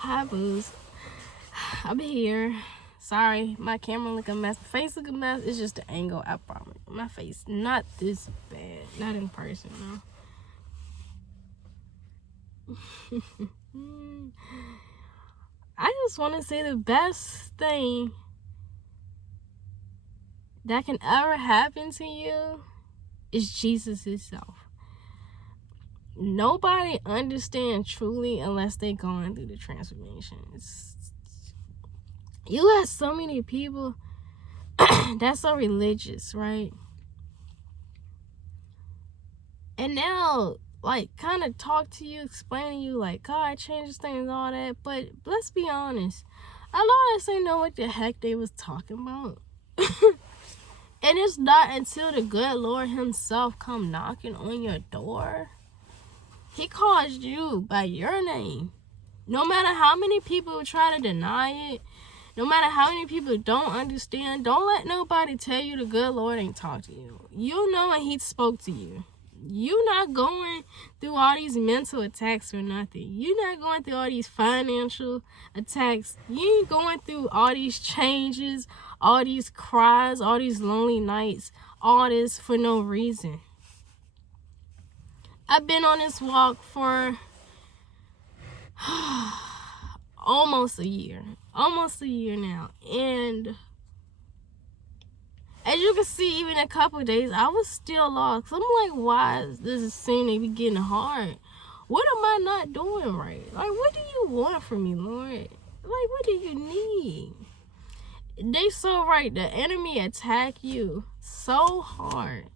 Hi, booze. I'm here. Sorry, my camera look a mess. My face look a mess. It's just the angle, I promise. My face not this bad. Not in person, no. I just want to say the best thing that can ever happen to you is Jesus himself. Nobody understands truly unless they going through the transformations. You have so many people that's so religious, right? And now, like, kind of talk to you, explain to you, like, God changes things, all that. But let's be honest, a lot of us ain't know what the heck they was talking about. And it's not until the good Lord himself come knocking on your door. He calls you by your name. No matter how many people try to deny it, no matter how many people don't understand, don't let nobody tell you the good Lord ain't talk to you. You know when he spoke to you. You not going through all these mental attacks for nothing. You not going through all these financial attacks. You ain't going through all these changes, all these cries, all these lonely nights, all this for no reason. I've been on this walk for almost a year now, and as you can see, even a couple of days I was still lost. I'm like, why does it seem to be getting hard? What am I not doing right? Like, what do you want from me, Lord? Like, what do you need? They so right, the enemy attack you so hard,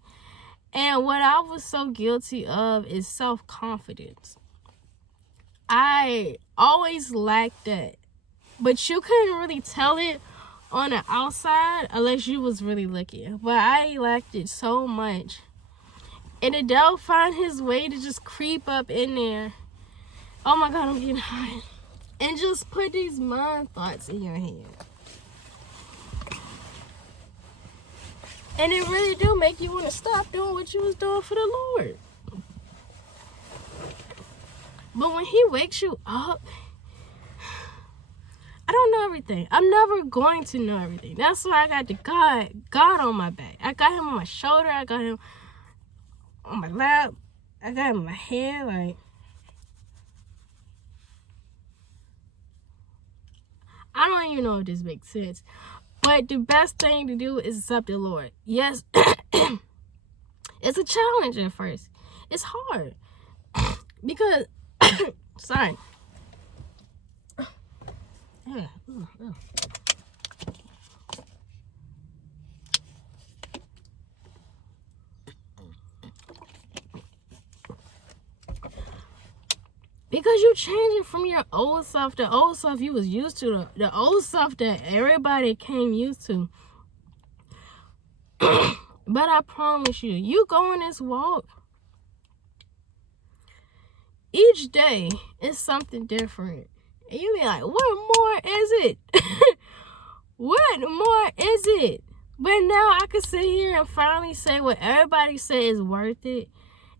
and what I was so guilty of is self-confidence. I always lacked that, but you couldn't really tell it on the outside unless you was really looking. But I lacked it so much, and the devil find his way to just creep up in there. Oh my God, I'm getting hot. And just put these mind thoughts in your head, and it really do make you want to stop doing what you was doing for the Lord. But when he wakes you up, I don't know everything. I'm never going to know everything. That's why I got the God on my back. I got him on my shoulder. I got him on my lap. I got him in my head. Like, I don't even know if this makes sense. But the best thing to do is accept the Lord. Yes, it's a challenge at first. It's hard. Because, sorry. Because you changing from your old self, the old self you was used to, the old self that everybody came used to. But I promise you, you go on this walk, each day is something different. And you be like, what more is it? What more is it? But now I can sit here and finally say what everybody say is worth it.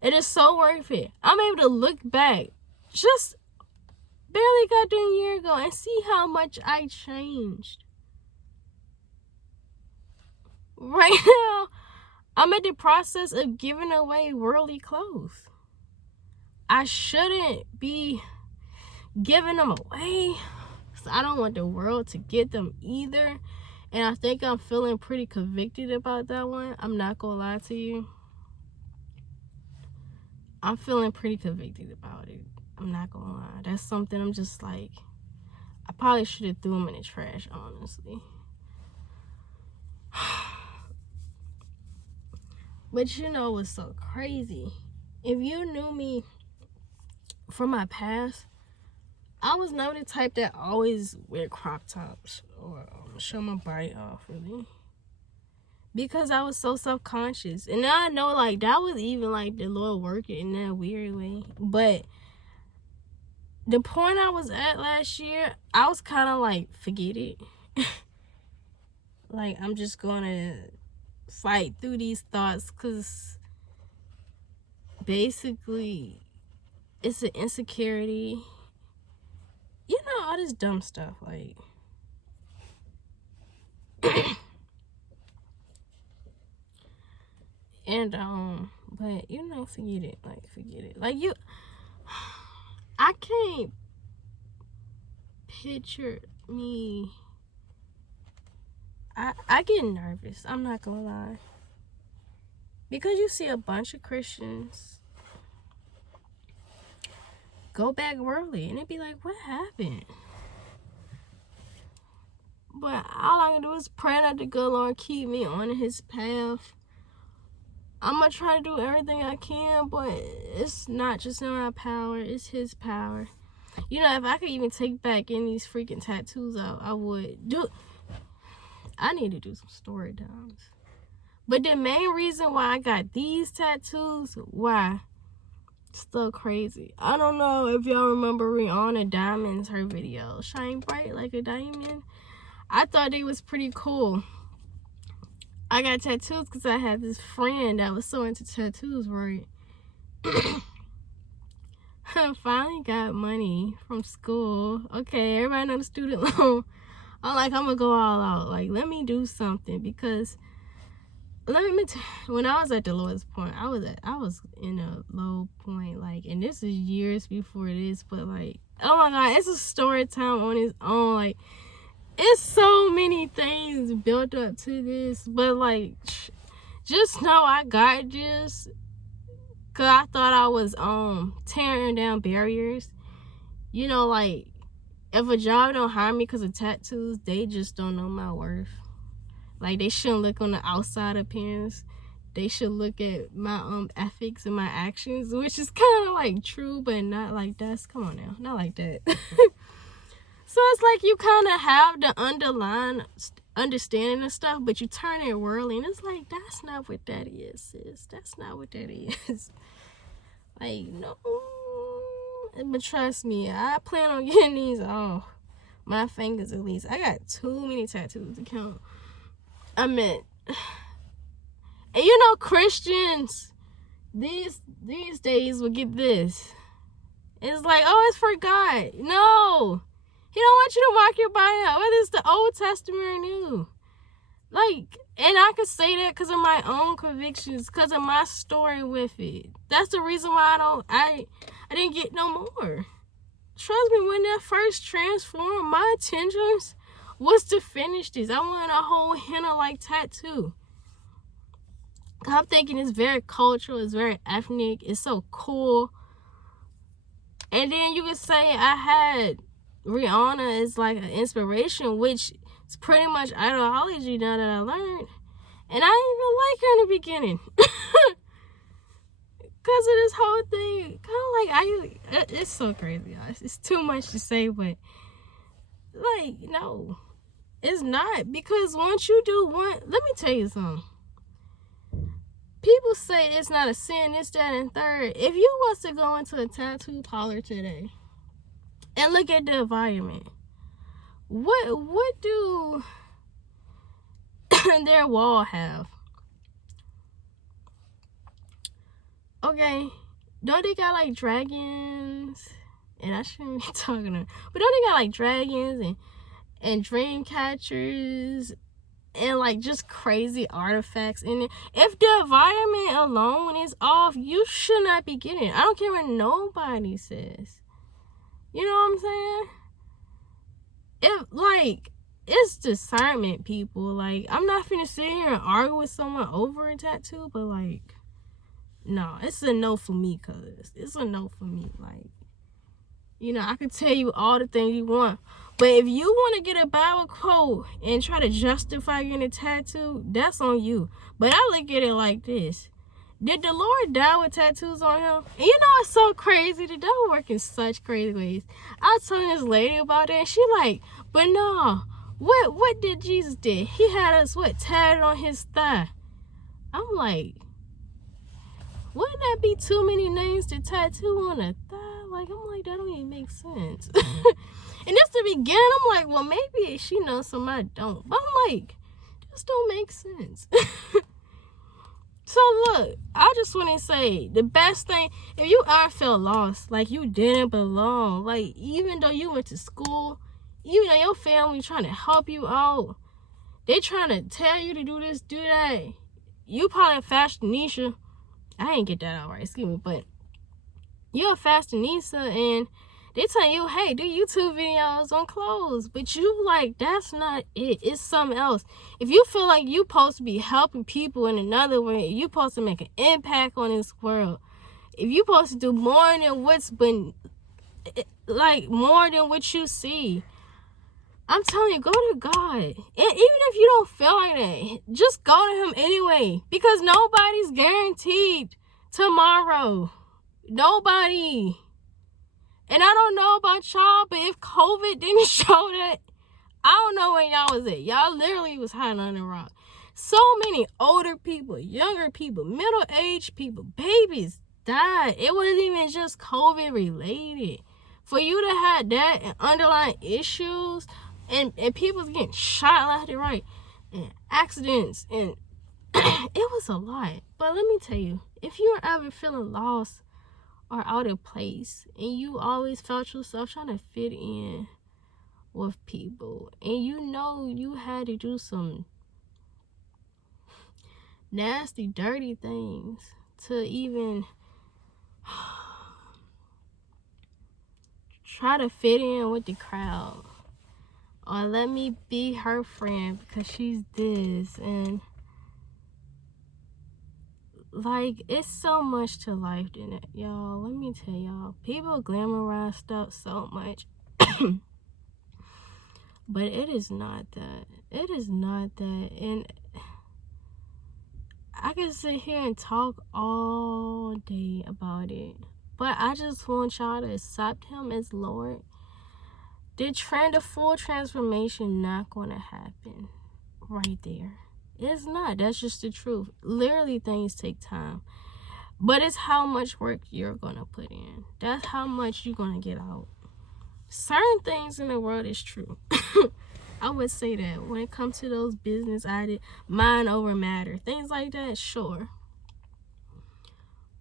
It is so worth it. I'm able to look back just barely got a year ago and see how much I changed. Right now, I'm in the process of giving away worldly clothes. I shouldn't be giving them away. I don't want the world to get them either. And I think I'm feeling pretty convicted about that one. I'm not gonna lie to you. I'm feeling pretty convicted about it. I'm not gonna lie. That's something I'm just like, I probably should have threw them in the trash, honestly. But you know what's so crazy? If you knew me from my past, I was never the type that always wear crop tops or show my body off, really. Because I was so self-conscious. And now I know, like, that was even, like, the Lord working in that weird way. But the point I was at last year, I was kind of like, forget it. Like, I'm just going to fight through these thoughts because basically it's an insecurity. You know, all this dumb stuff, like. And but you know, forget it. Like I can't picture me. I get nervous, I'm not gonna lie. Because you see a bunch of Christians go back worldly and it'd be like, what happened? But all I can do is pray that the good Lord keep me on his path. I'm gonna try to do everything I can, but it's not just in my power, it's his power. You know, if I could even take back any of these freaking tattoos out, I would. I need to do some story times. But the main reason why I got these tattoos, why? Still crazy. I don't know if y'all remember Rihanna Diamonds, her video, Shine Bright Like a Diamond. I thought they was pretty cool. I got tattoos because I had this friend that was so into tattoos, right? I finally got money from school. Okay, everybody know the student loan. I'm like, I'm gonna go all out. Like, let me do something, because when I was at the lowest point, I was in a low point, like, and this is years before this, but like, oh my God, it's a story time on its own. Like, it's so many things built up to this, but like, just know I got this because I thought I was tearing down barriers. You know, like, if a job don't hire me because of tattoos, they just don't know my worth. Like, they shouldn't look on the outside appearance. They should look at my ethics and my actions, which is kind of like true, but not like that. Come on now, not like that. So it's like you kind of have the underlying understanding of stuff, but you turn it worldly, and it's like, that's not what that is, sis. That's not what that is. Like, no. But trust me, I plan on getting these off my fingers at least. I got too many tattoos to count. I meant, and you know, Christians these days will get this. It's like, oh, it's for God. No. He don't want you to mark your bio, whether it's the Old Testament or New. Like, and I can say that because of my own convictions, because of my story with it. That's the reason why I didn't get no more. Trust me, when that first transformed, my intentions was to finish this. I wanted a whole henna-like tattoo. I'm thinking it's very cultural, it's very ethnic, it's so cool. And then you could say I had Rihanna as like an inspiration, which is pretty much ideology now that I learned. And I didn't even like her in the beginning. Because of this whole thing. Kind of like, it's so crazy, guys. It's too much to say, but like, no. It's not. Because once you do one, let me tell you something. People say it's not a sin, this, that, and third. If you was to go into a tattoo parlor today and look at the environment, what do their wall have? Okay, don't they got like dragons? And I shouldn't be talking to them, but don't they got like dragons and dream catchers and like just crazy artifacts in it? If the environment alone is off, you should not be getting it. I don't care what nobody says. You know what I'm saying? If like, it's discernment, people. Like, I'm not finna sit here and argue with someone over a tattoo, but like, no, it's a no for me, cuz it's a no for me. Like, you know, I can tell you all the things you want, but if you want to get a Bible quote and try to justify getting a tattoo, that's on you. But I look at it like this. Did the Lord die with tattoos on him? And you know, it's so crazy. The devil works in such crazy ways. I was telling this lady about that, and she like, but no, what did Jesus did? He had us, tatted on his thigh. I'm like, wouldn't that be too many names to tattoo on a thigh? Like, I'm like, that don't even make sense. And just the beginning, I'm like, well, maybe she knows, some I don't. But I'm like, this don't make sense. So look, I just want to say, the best thing, if you ever feel lost, like you didn't belong, like even though you went to school, you know, your family trying to help you out. They trying to tell you to do this, do that. You probably a fashionista. I ain't get that out right, excuse me, but you're a fashionista and they tell you, hey, do YouTube videos on clothes. But you like, that's not it. It's something else. If you feel like you supposed to be helping people in another way, you supposed to make an impact on this world. If you supposed to do more than what's been, like, more than what you see, I'm telling you, go to God. And even if you don't feel like that, just go to him anyway. Because nobody's guaranteed tomorrow. Nobody. And I don't know about y'all, but if COVID didn't show that, I don't know where y'all was at. Y'all literally was hiding on the rock. So many older people, younger people, middle-aged people, babies died. It wasn't even just COVID related. For you to have that and underlying issues and people getting shot left and right and accidents and it was a lot. But let me tell you, if you're ever feeling lost or out of place and you always felt yourself trying to fit in with people and you know you had to do some nasty, dirty things to even try to fit in with the crowd, or let me be her friend because she's this, and like, it's so much to life than that, y'all. Let me tell y'all, people glamorize stuff so much. But it is not that. It is not that. And I can sit here and talk all day about it. But I just want y'all to accept him as Lord. The full transformation not going to happen right there. It's not. That's just the truth. Literally, things take time. But it's how much work you're going to put in. That's how much you're going to get out. Certain things in the world is true. I would say that when it comes to those business ideas, mind over matter, things like that, sure.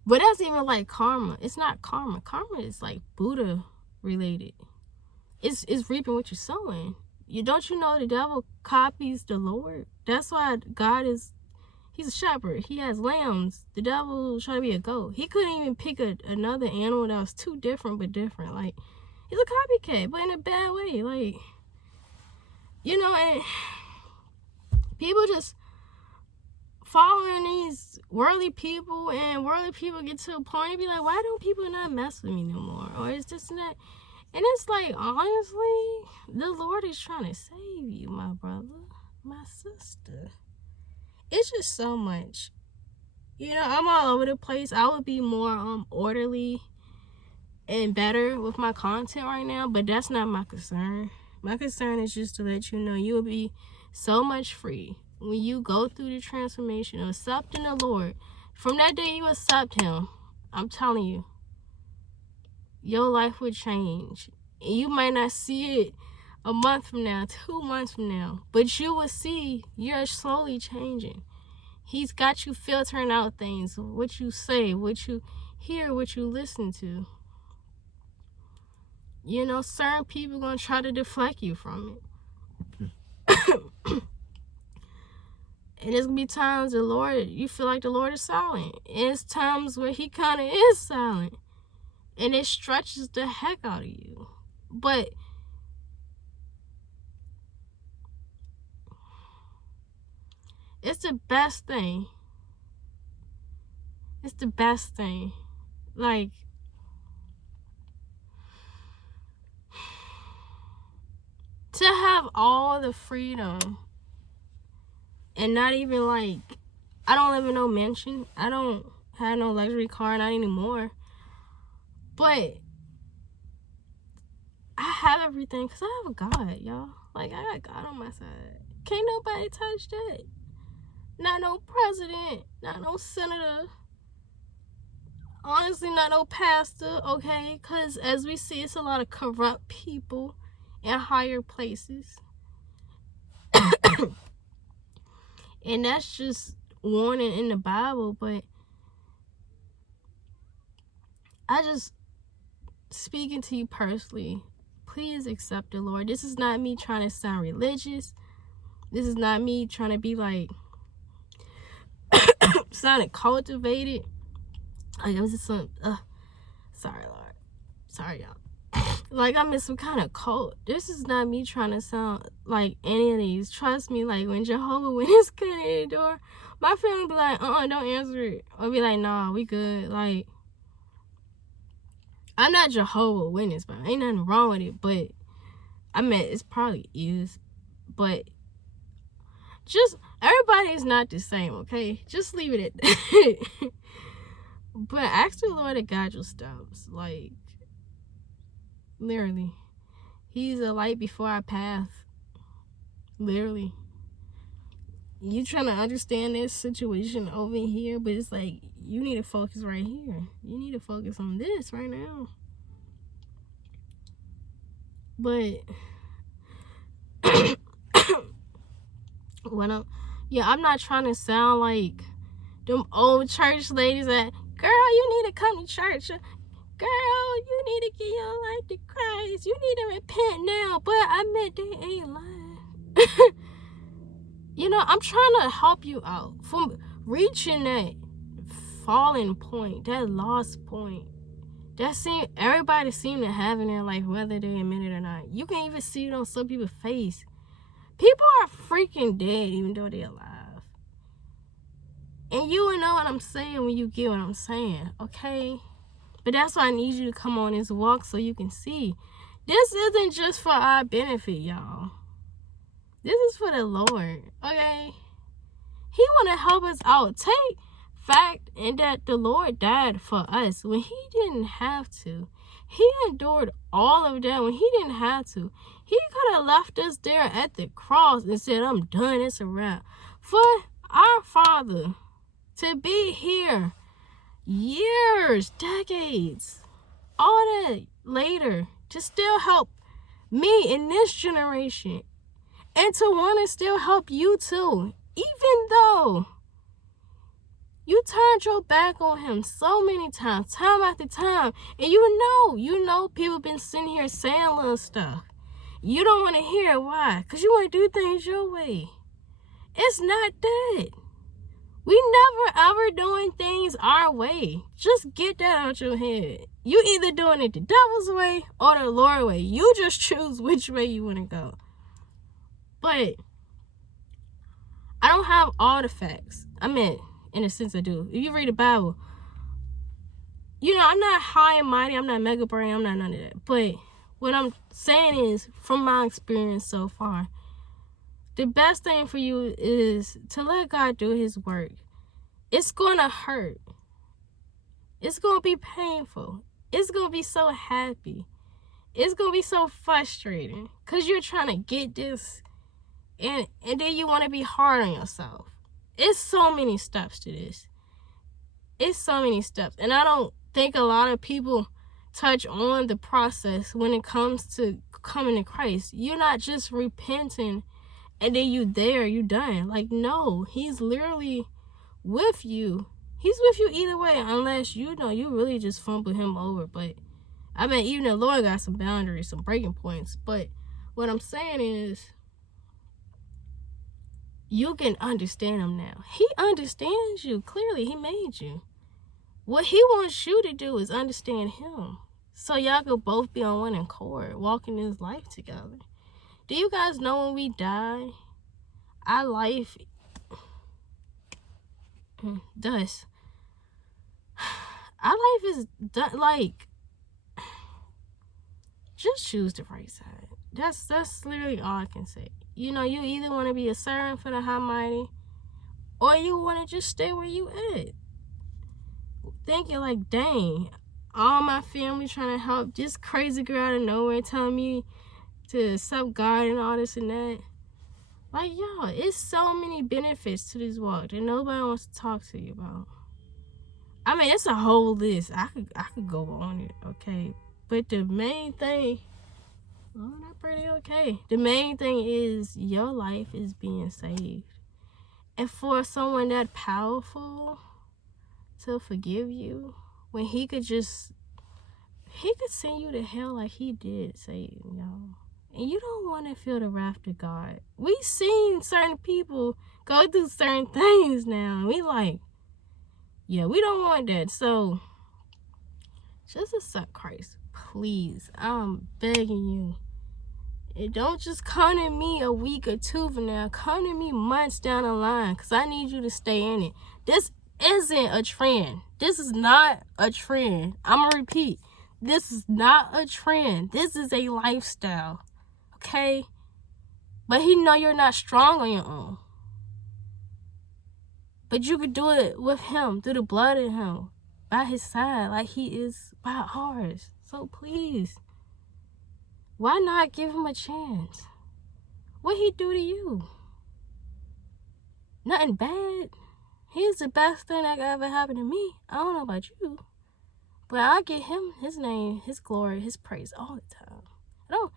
But that's even like karma. It's not karma. Karma is like Buddha related. It's reaping what you're sowing. Don't you know the devil copies the Lord? That's why God he's a shepherd. He has lambs. The devil trying to be a goat. He couldn't even pick another animal that was too different but different. Like, he's a copycat, but in a bad way. Like, you know, and people just following these worldly people, and worldly people get to a point and be like, why don't people not mess with me no more? Or it's just not. And it's like, honestly, the Lord is trying to save you, my brother, my sister. It's just so much. You know, I'm all over the place. I would be more orderly and better with my content right now, but that's not my concern. My concern is just to let you know you will be so much free when you go through the transformation of accepting the Lord. From that day you accept him, I'm telling you, your life will change. And you might not see it a month from now, 2 months from now, but you will see you're slowly changing. He's got you filtering out things, what you say, what you hear, what you listen to. You know, certain people going to try to deflect you from it. And there's going to be times you feel like the Lord is silent. And it's times where he kind of is silent. And it stretches the heck out of you. But it's the best thing. It's the best thing. Like, to have all the freedom and not even like, I don't live in no mansion. I don't have no luxury car, not anymore. But I have everything because I have a God, y'all. Like, I got God on my side. Can't nobody touch that. Not no president, not no senator. Honestly, not no pastor, okay? Because as we see, it's a lot of corrupt people in higher places. And that's just warning in the Bible. But I just, speaking to you personally, please accept the Lord. This is not me trying to sound religious. This is not me trying to be like sounding cultivated. Like, I was just some sorry, Lord. Sorry, y'all. Like, I'm in some kind of cult. This is not me trying to sound like any of these. Trust me, like, when Jehovah Witness come in the door, my family be like, don't answer it. Or be like, nah, we good. Like, I'm not Jehovah Witness, but ain't nothing wrong with it. But, I mean, it probably is. But, just, everybody is not the same, okay? Just leave it at that. But ask the Lord to guide your steps. Like, literally. He's a light before our path. Literally. You trying to understand this situation over here, but it's like, you need to focus right here. You need to focus on this right now. But I'm not trying to sound like them old church ladies that, girl, you need to come to church. Girl, you need to give your life to Christ. You need to repent now. But I meant they ain't lying. You know, I'm trying to help you out from reaching that falling point, that lost point. Everybody seem to have in their life, whether they admit it or not. You can even see it on some people's face. People are freaking dead even though they're alive. And you will know what I'm saying when you get what I'm saying, okay? But that's why I need you to come on this walk so you can see. This isn't just for our benefit, y'all. This is for the Lord, okay? He want to help us out. Take fact in that the Lord died for us when he didn't have to. He endured all of that when he didn't have to. He could have left us there at the cross and said, I'm done, it's a wrap. For our Father to be here years, decades, all that later to still help me in this generation and to want to still help you too, even though you turned your back on him so many times, time after time, and you know people been sitting here saying little stuff. You don't want to hear it. Why? Because you want to do things your way. It's not that. We never ever doing things our way. Just get that out your head. You either doing it the devil's way or the Lord's way. You just choose which way you want to go. But I don't have all the facts. I mean, in a sense I do. If you read the Bible, you know, I'm not high and mighty. I'm not mega brain. I'm not none of that. But what I'm saying is, from my experience so far, the best thing for you is to let God do his work. It's going to hurt. It's going to be painful. It's going to be so happy. It's going to be so frustrating because you're trying to get this and then you want to be hard on yourself. It's so many steps to this. It's so many steps. And I don't think a lot of people touch on the process when it comes to coming to Christ. You're not just repenting and then you done. Like, no, he's literally with you. He's with you either way, unless you really just fumble him over. But I mean, even the Lord got some boundaries, some breaking points. But what I'm saying is, you can understand him now. He understands you. Clearly, he made you. What he wants you to do is understand him. So y'all could both be on one accord, walking this life together. Do you guys know when we die, our life does. Our life is done. Like, just choose the right side. That's literally all I can say. You know, you either want to be a servant for the High Mighty, or you want to just stay where you at. Thinking like, dang, all my family trying to help this crazy girl out of nowhere telling me to accept God and all this and that. Like, y'all, it's so many benefits to this walk that nobody wants to talk to you about. I mean, it's a whole list. I could go on it, okay? But the main thing, not pretty okay. The main thing is your life is being saved. And for someone that powerful to forgive you, when he could just he could send you to hell like he did Satan, y'all. And you don't want to feel the wrath of God. We seen certain people go through certain things now. And we like, yeah, we don't want that. So just accept Christ, please. I'm begging you. And don't just come to me a week or two from now. Come to me months down the line, because I need you to stay in it. This isn't a trend. This is not a trend. I'm going to repeat. This is not a trend. This is a lifestyle. Okay? But he know you're not strong on your own. But you could do it with him, through the blood of him, by his side, like he is by ours. So please, why not give him a chance? What he do to you? Nothing bad. He's the best thing that could ever happen to me. I don't know about you, but I give him his name, his glory, his praise all the time. I don't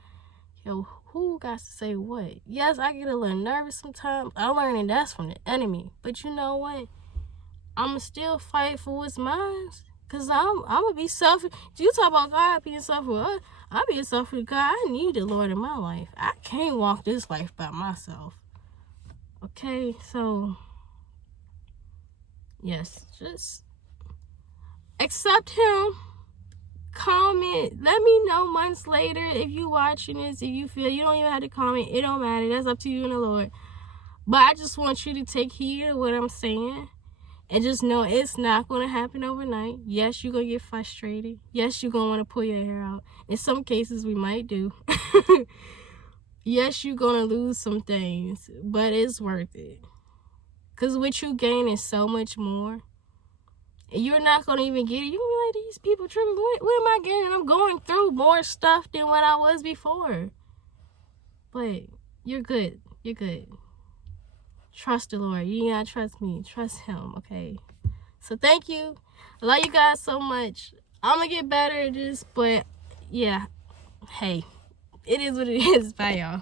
care who got to say what. Yes, I get a little nervous sometimes. I'm learning that's from the enemy. But you know what? I'ma still fight for what's mine. Cause I'm gonna be selfish. You talk about God being selfish. I'm being selfish. God, I need the Lord in my life. I can't walk this life by myself. Okay, so yes, just accept him. Comment. Let me know months later if you watching this. If you feel you don't even have to comment, it don't matter. That's up to you and the Lord. But I just want you to take heed of what I'm saying. And just know it's not going to happen overnight. Yes, you're going to get frustrated. Yes, you're going to want to pull your hair out. In some cases, we might do. Yes, you're going to lose some things. But it's worth it. Because what you gain is so much more. And you're not going to even get it. You're going to be like, these people tripping. What am I getting? I'm going through more stuff than what I was before. But you're good. You're good. Trust the Lord. You gotta trust me. Trust him, okay? So thank you. I love you guys so much. I'm gonna get better at this, but yeah. Hey, it is what it is. Bye, y'all.